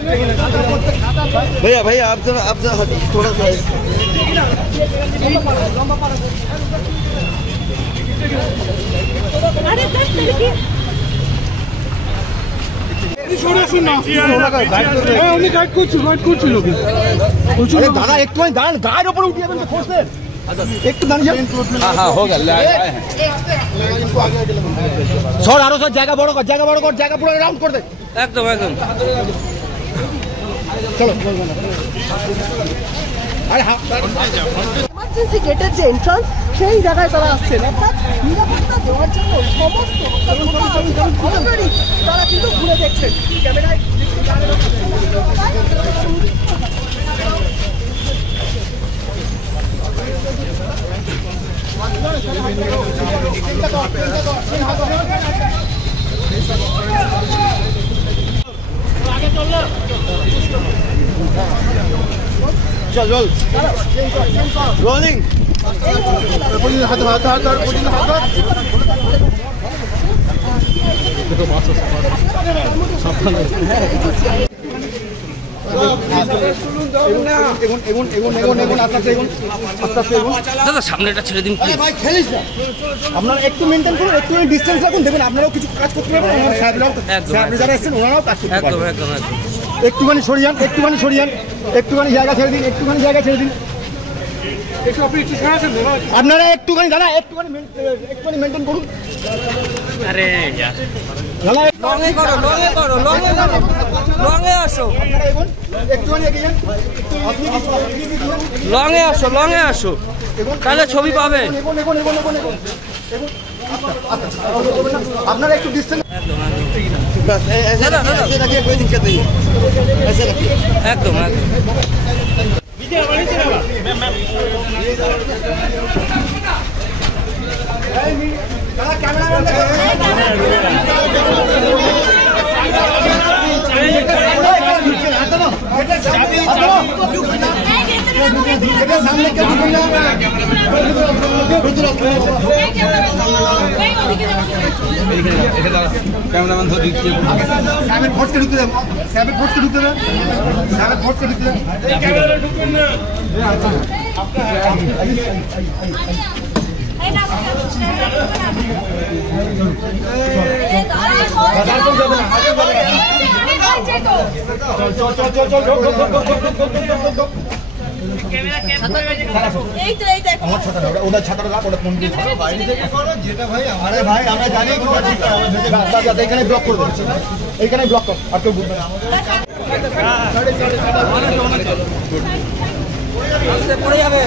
भैया भैया आप जरा थोड़ा सा दादा एक गाड़ ऊपर उठी एक तो हाँ हो गया सर आरो सर जगह बड़ो कर जगह पूरा राउंड कर दे एकदम एकदम चलो ইমার্জেন্সি গেটের যে এন্ট্রান্স সেই জায়গায় তারা আসছেন অর্থাৎ নিরাপত্তা দেওয়ার জন্য সমস্ত তারা কিন্তু ঘুরে দেখছেন ক্যামেরায় चल रोलिंग हाथ দাদা সামনেটা ছেড়ে দিন ভাই খেলিস না আপনারা একটু মেইনটেইন করুন একটু ডিসটেন্স রাখুন দেখবেন আপনারাও কিছু কাজ করতে পারবেন আর সাহেবরাও যারা এসেছেন ওনারাও কাজ করতে পারবেন একদম একটুখানি সরিয়ান একটুখানি জায়গা ছেড়ে দিন আপনারা একটুখানি দাদা একটুখানি মেইনটেইন করুন আরে দাদা লঙে আসো একটুখানি এগিয়ে যান লঙে আসো তাহলে ছবি পাবে আপনারা একটু ডিসটেন্স একদম कैमरामैन धो दीजिए सामने फोर्स के ढुकते हैं सामने फोर्स के ढुकते हैं सामने फोर्स के ढुकते हैं कैमरा ढुकते हैं ব্লক করবো এইখানে ব্লক কর আর কেউ বুঝবে না পড়ে যাবে